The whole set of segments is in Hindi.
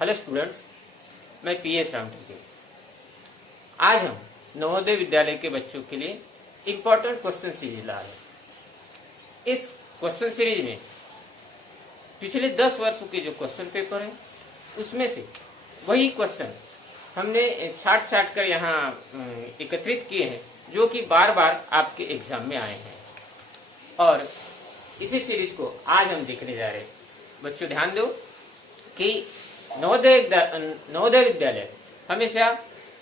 हेलो स्टूडेंट्स, मैं पीएस राम ठाकुर। आज हम नवोदय विद्यालय के बच्चों के लिए इम्पोर्टेंट क्वेश्चन सीरीज ला रहे हैं। इस क्वेश्चन सीरीज में पिछले 10 वर्षों के जो क्वेश्चन पेपर है उसमें से वही क्वेश्चन हमने छाट कर यहाँ एकत्रित किए हैं जो कि बार बार आपके एग्जाम में आए हैं, और इसी सीरीज को आज हम देखने जा रहे हैं। बच्चों ध्यान दो कि नवोदय विद्यालय हमेशा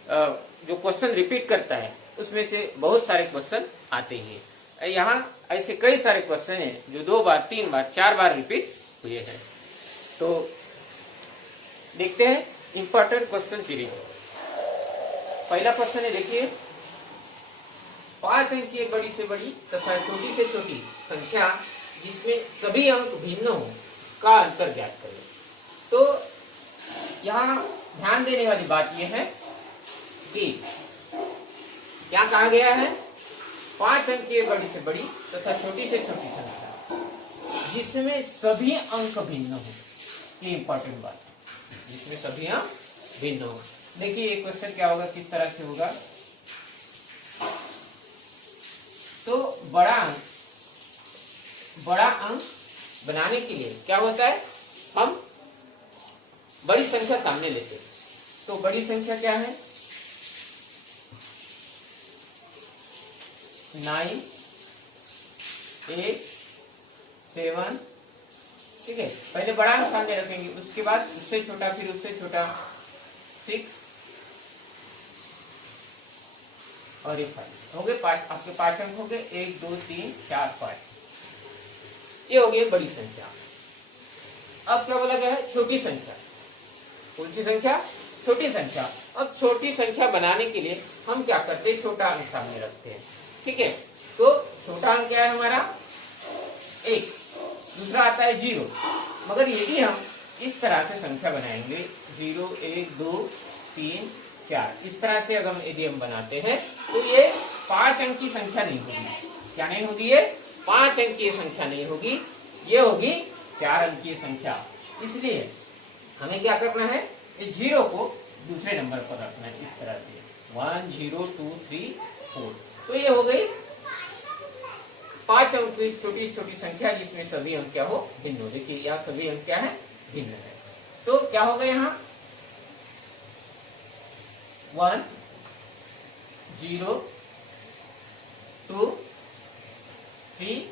जो क्वेश्चन रिपीट करता है उसमें से बहुत सारे क्वेश्चन आते हैं। यहाँ ऐसे कई सारे क्वेश्चन हैं जो 2 बार 3 बार 4 बार रिपीट हुए हैं। तो देखते हैं इंपॉर्टेंट क्वेश्चन सीरीज। पहला क्वेश्चन है, देखिए 5 अंक की बड़ी से बड़ी तथा छोटी से छोटी संख्या जिसमें सभी अंक भिन्न हो का अंतर ज्ञात करें। तो यहाँ ध्यान देने वाली बात यह है कि क्या कहा गया है, 5 अंक की बड़ी से बड़ी तथा छोटी से छोटी संख्या जिसमें सभी अंक भिन्न हो। ये इंपॉर्टेंट बात है, जिसमें सभी अंक भिन्न हो। देखिए ये क्वेश्चन क्या होगा, किस तरह से होगा। तो बड़ा अंक बनाने के लिए क्या होता है, हम बड़ी संख्या सामने लेते हैं। तो बड़ी संख्या क्या है, 9, 8, 7, ठीक है। पहले बड़ा अंक सामने रखेंगे, उसके बाद उससे छोटा, फिर उससे छोटा 6 और ये 5 हो गए। 5 आपके 5 अंक हो गए, 1 2 3 4 5। ये हो गई बड़ी संख्या। अब क्या बोला गया है, छोटी संख्या। कौन सी संख्या, छोटी संख्या। अब छोटी संख्या बनाने के लिए हम क्या करते हैं, छोटा अंक सामने रखते हैं, ठीक है। तो छोटा अंक क्या है हमारा 1, दूसरा आता है 0। मगर यदि हम इस तरह से संख्या बनाएंगे 0 1 2 3 4, इस तरह से अगर यदि हम बनाते हैं तो ये 5 अंक की संख्या नहीं होगी। क्या नहीं होगी, ये 5 अंक की संख्या नहीं होगी, ये होगी 4 अंक की संख्या। इसलिए हमें क्या करना है, इस 0 को दूसरे नंबर पर रखना है, इस तरह से 1 0 2 3 4। तो ये हो गई 5 अंक की छोटी छोटी संख्या जिसमें सभी अंक क्या हो, भिन्न हो। देखिए यहाँ सभी अंक क्या है, भिन्न है। तो क्या होगा यहाँ 1 0 2 3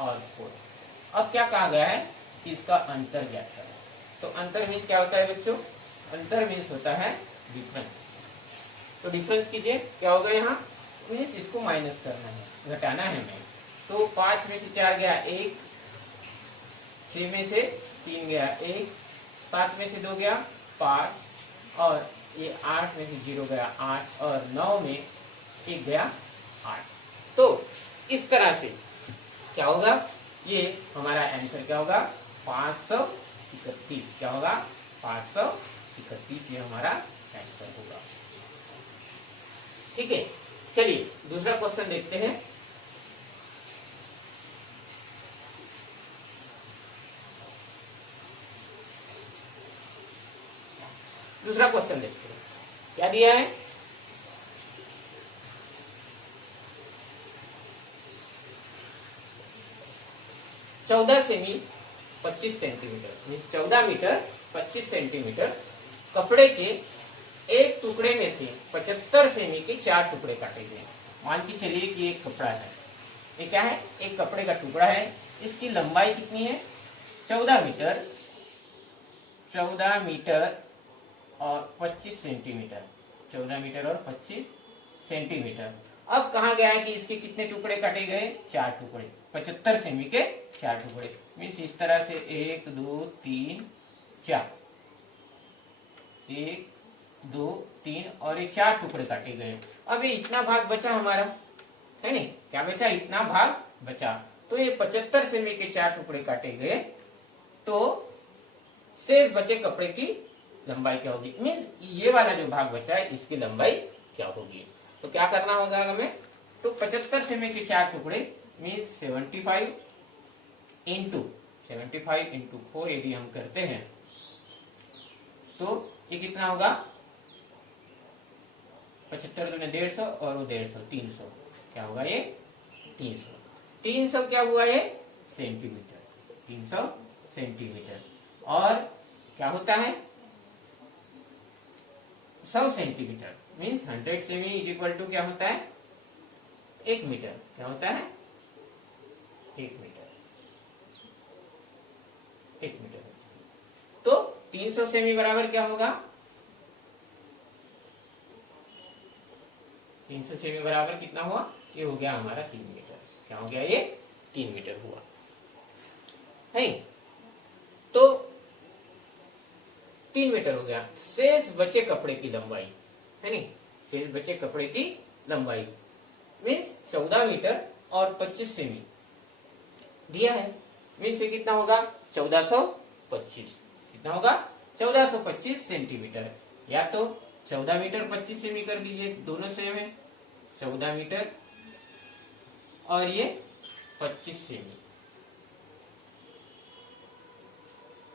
और 4। अब क्या कहा गया है कि इसका अंतर ज्ञात करें। तो अंतर मीन्स क्या होता है बच्चों, अंतर मीन्स होता है डिफरेंस। तो डिफरेंस कीजिए, क्या होगा यहाँ, मीन्स इसको माइनस करना है, घटाना है हमें। तो 5 में से 4 गया 1, 6 में से 3 गया 1, 7 में से 2 गया 5, और ये 8 में से 0 गया 8, और 9 में 1 गया 8। तो इस तरह से क्या होगा, ये हमारा आंसर क्या होगा 531। क्या होगा 531, ये हमारा आंसर होगा, ठीक है। चलिए दूसरा क्वेश्चन देखते हैं। दूसरा क्वेश्चन देखते हैं, क्या दिया है, चौदह सेमी 25 सेंटीमीटर, 14 मीटर 25 सेंटीमीटर कपड़े के एक टुकड़े में से 75 सेमी के 4 टुकड़े काटे गए। मान के चलिए कि एक कपड़ा है, ये क्या है, एक कपड़े का टुकड़ा है। इसकी लंबाई कितनी है, 14 मीटर, 14 मीटर और 25 सेंटीमीटर, 14 मीटर और 25 सेंटीमीटर। अब कहा गया है कि इसके कितने टुकड़े काटे गए, 4 टुकड़े, 75 सेमी के 4 टुकड़े। मीन्स इस तरह से 1 2 3 4, 1 2 3 और ये 4 टुकड़े काटे गए। अब ये इतना भाग बचा हमारा, है नहीं, क्या बचा, इतना भाग बचा। तो ये 75 सेमी के 4 टुकड़े काटे गए, तो शेष बचे कपड़े की लंबाई क्या होगी, मीन्स ये वाला जो भाग बचा है इसकी लंबाई क्या होगी। तो क्या करना होगा हमें, तो 75 सेमी के 4 टुकड़े मीन्स 75 इंटू 4 यदि हम करते हैं तो ये कितना होगा 75 दूनी 150 और वो 150 300, क्या होगा ये 300। 300 क्या हुआ ये सेंटीमीटर, 300 सेंटीमीटर। और क्या होता है 100 सेंटीमीटर मीन्स 100 सेमी इज इक्वल टू क्या होता है 1 मीटर, क्या होता है 1 मीटर, 1 मीटर। तो 300 सेमी बराबर क्या होगा 300 सेमी बराबर कितना हुआ, ये हो गया हमारा 3 मीटर, क्या हो गया ये 3 मीटर हुआ है। तो 3 मीटर हो गया। शेष बचे कपड़े की लंबाई है नहीं, शेष बचे कपड़े की लंबाई मीन्स 14 मीटर और 25 सेमी दिया है, मीन्स ये कितना होगा 1425, कितना होगा 1425 सेंटीमीटर। या तो 14 मीटर 25 सेमी कर दीजिए, दोनों सेम है, 14 मीटर और ये 25 सेमी।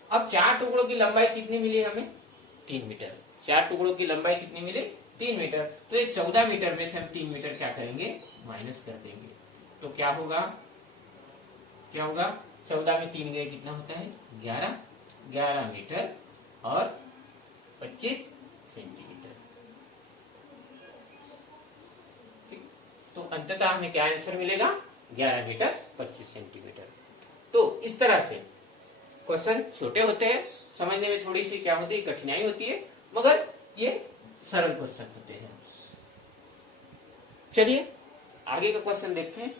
अब 4 टुकड़ों की लंबाई कितनी मिली हमें 3 मीटर, 4 टुकड़ों की लंबाई कितनी मिली 3 मीटर। तो ये 14 मीटर में से हम 3 मीटर क्या करेंगे माइनस कर देंगे, तो क्या होगा 14 में 3 गए कितना होता है 11 मीटर और 25 सेंटीमीटर। ठीक, तो अंततः हमें क्या आंसर मिलेगा 11 मीटर 25 सेंटीमीटर। तो इस तरह से क्वेश्चन छोटे होते हैं, समझने में थोड़ी सी क्या होती है कठिनाई होती है, मगर ये सरल क्वेश्चन होते हैं। चलिए आगे का क्वेश्चन देखते हैं।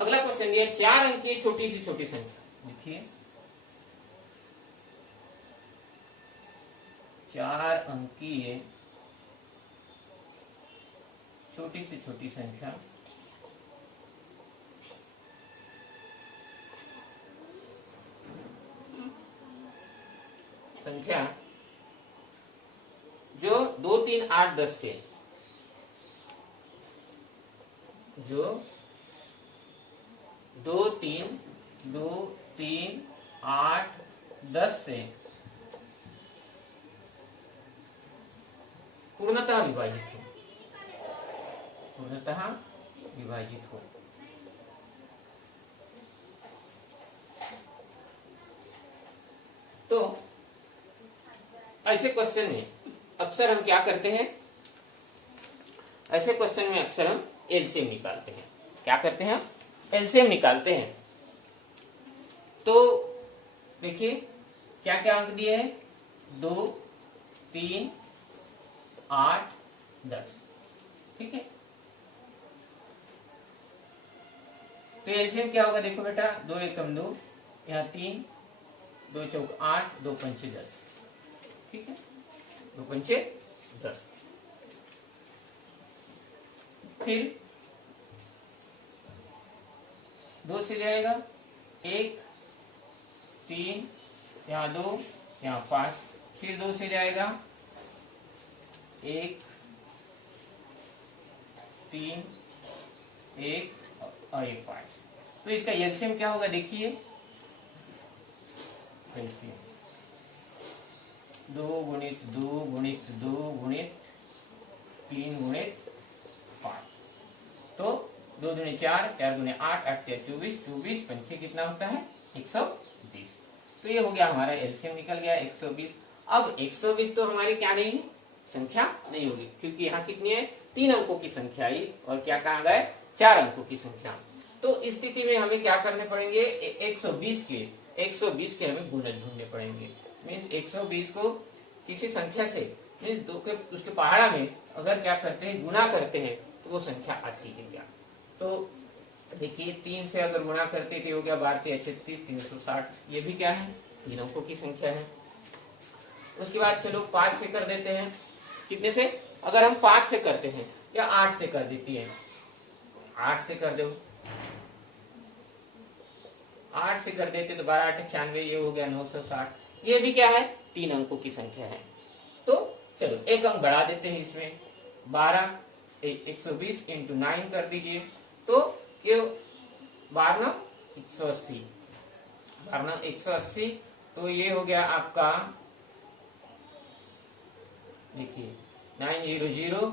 अगला क्वेश्चन ये 4 अंक की छोटी संख्या देखिए, 4 अंकीय छोटी संख्या जो 2, 3, 8, 10 से, जो 2, 3, 8, 10 से पूर्णतः विभाजित हो। तो ऐसे क्वेश्चन में अक्सर हम क्या करते हैं, ऐसे क्वेश्चन में अक्सर हम एलसीएम निकालते हैं। क्या करते हैं एलसीएम निकालते हैं। तो देखिए क्या क्या अंक दिए हैं 2, 3, 8, 10, ठीक है। तो एलसीएम क्या होगा देखो बेटा, 2 एकम 2, यहाँ 3, 2 चौक 8, 2 पंचे 10, ठीक है, 2 पंचे 10। फिर 2 से जाएगा 1, 3, यहाँ 2, यहाँ 5, फिर 2 से जाएगा 1, 3, 1 और 1 5। तो इसका एलसीएम क्या होगा देखिए, एलसीएम 2 गुणित 2 गुणित 2 गुणित 3 गुणित 5। तो 2 दूनी 4, 4 दूनी 8, 8 4 24, 24 पंचे कितना होता है 120। तो ये हो गया हमारा एलसीएम निकल गया 120। अब 120 तो हमारी क्या नहीं है संख्या नहीं होगी, क्योंकि यहाँ कितनी है 3 अंकों की संख्या आई और क्या कहा गया 4 अंकों की संख्या। तो इस स्थिति में हमें क्या करने पड़ेंगे 120 के हमें गुणज ढूंढने पड़ेंगे। मीन्स 120 को किसी संख्या से मीन्स उसके पहाड़ा में अगर क्या करते हैं गुना करते हैं तो वो संख्या आती है क्या। तो देखिए 3 से अगर गुणा करते थे हो गया 12 36 360, ये भी क्या है 3 अंकों की संख्या है। उसके बाद चलो 5 से कर देते हैं, कितने से, अगर हम 5 से करते हैं या 8 से कर देती है 8 से कर दो, 8 से कर देते तो 12 8 96, ये हो गया 960। ये भी क्या है, 3 अंकों की संख्या है। तो चलो एक अंक बढ़ा देते हैं इसमें, 120 इंटू 9 कर दीजिए, तो ये 12 180, 12 180, तो ये हो गया आपका, देखिए 900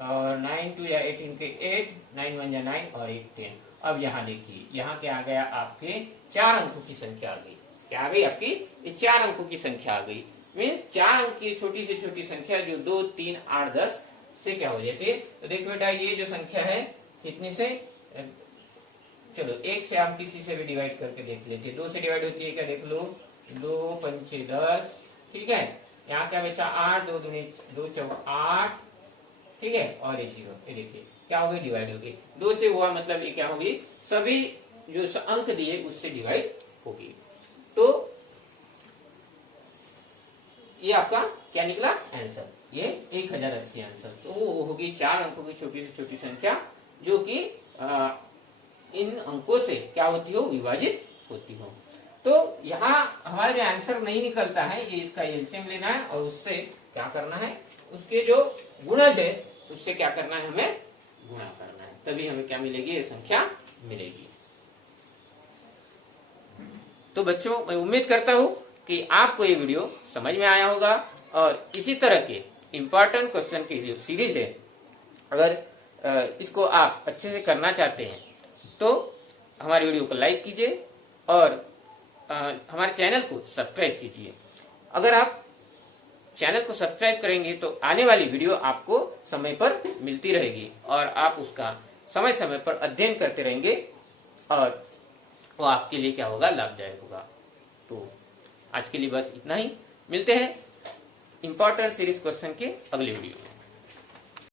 और 9 2 या 18 के 8, 9 1 या 9 और 8 10। अब यहाँ देखिए, यहाँ क्या आ गया, आपके 4 अंकों की संख्या आ गई। क्या आ गई आपकी, ये 4 अंकों की संख्या आ गई। मीन्स 4 अंक की छोटी से छोटी संख्या जो 2 3 8 10 से क्या हो जाती है। तो देखो बेटा, ये जो संख्या है कितने से, चलो 1 से हम किसी से भी डिवाइड करके देख लेते हैं। 2 से डिवाइड होती है क्या, देख लो, 2 5 10, ठीक है। यहाँ क्या बचा, 8, 2 दूनी 2 4 8, ठीक है, और ये 0, ये देखिए क्या हो गई, डिवाइड हो गई। 2 से हुआ मतलब ये क्या होगी, सभी जो अंक दिए उससे डिवाइड होगी। तो ये आपका क्या निकला आंसर, ये 1080 आंसर। तो वो होगी 4 अंकों की छोटी से छोटी संख्या जो कि इन अंकों से क्या होती हो, विभाजित होती हो। तो यहाँ हमारा जो आंसर नहीं निकलता है, ये इसका एलसीएम लेना है और उससे क्या करना है, उसके जो गुणज है उससे क्या करना है, हमें गुणा करना है, तभी हमें क्या मिलेगी, ये संख्या मिलेगी। तो बच्चों, मैं उम्मीद करता हूँ कि आपको ये वीडियो समझ में आया होगा और इसी तरह के इम्पोर्टेंट क्वेश्चन की जो सीरीज है, अगर इसको आप अच्छे से करना चाहते हैं तो हमारे वीडियो को लाइक कीजिए और हमारे चैनल को सब्सक्राइब कीजिए। अगर आप चैनल को सब्सक्राइब करेंगे तो आने वाली वीडियो आपको समय पर मिलती रहेगी और आप उसका समय समय पर अध्ययन करते रहेंगे और वो आपके लिए क्या होगा, लाभदायक होगा। तो आज के लिए बस इतना ही, मिलते हैं इंपॉर्टेंट सीरीज क्वेश्चन के अगले वीडियो में।